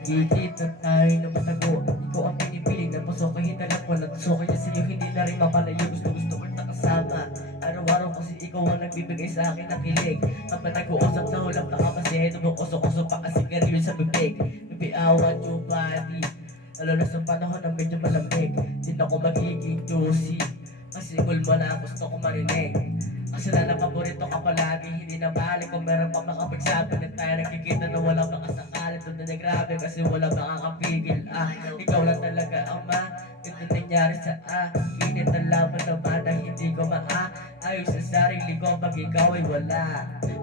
Gigit na tayo na matago. Ikaw ang pinipiling ng puso ko. Hinalang ko na gusto kaya sa'yo hindi na rin mapalayo. Gusto ko kita kasama. Araw-araw kasi ikaw ang nagbibigay sa akin ng kilig. Kapag nag-uusap na hulang na kapasya, tumukosok-osok pa kasi ganyo sa bibig. Bibiawan yung body, lalo na sa panahon ng medyo malamig. Di na ako magiging juicy kasi cool mo na gusto ko marinig. Kasi na paborito ka palagi, hindi na balik kung meron pa makapagsabi na tayo nagkikita na walang makasakali. Doon na grabe kasi walang makakapigil. Ikaw lang talaga ang ito nangyari sa akin. At alaman naman na hindi ko ayos sa sarili ko pag ikaw ay wala.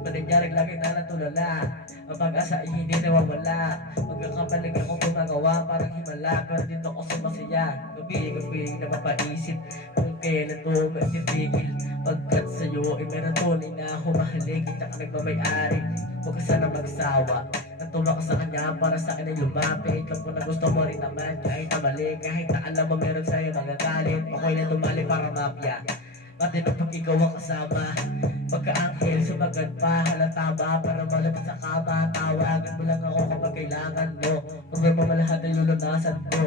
Manangyari lagi na natulala, ang pag-asa ay hindi nawawala. Magkakapalig akong gumagawa parang himala, pero dito ako sumasaya. Gabi-gabi na mapaisip kung kailan to magtitigil. Pagkat sa'yo ay meron tunay na humahalig. Hindi ka nagmamayari, huwag ka sana magsawa. Natulong ka sa kanya para sa akin ay lumapit. Alam ko na gusto mo rin naman kahit na mali. Kahit na alam mo meron sa'yo magagalit, ako'y na tumali para mapya. Pati na pag ikaw ang kasama, pagka-anghel sumagat pa, halata ba para malapit sa kama. Tawagan mo lang ako kapag kailangan mo, kung may mamalahat ay lulunasan ko.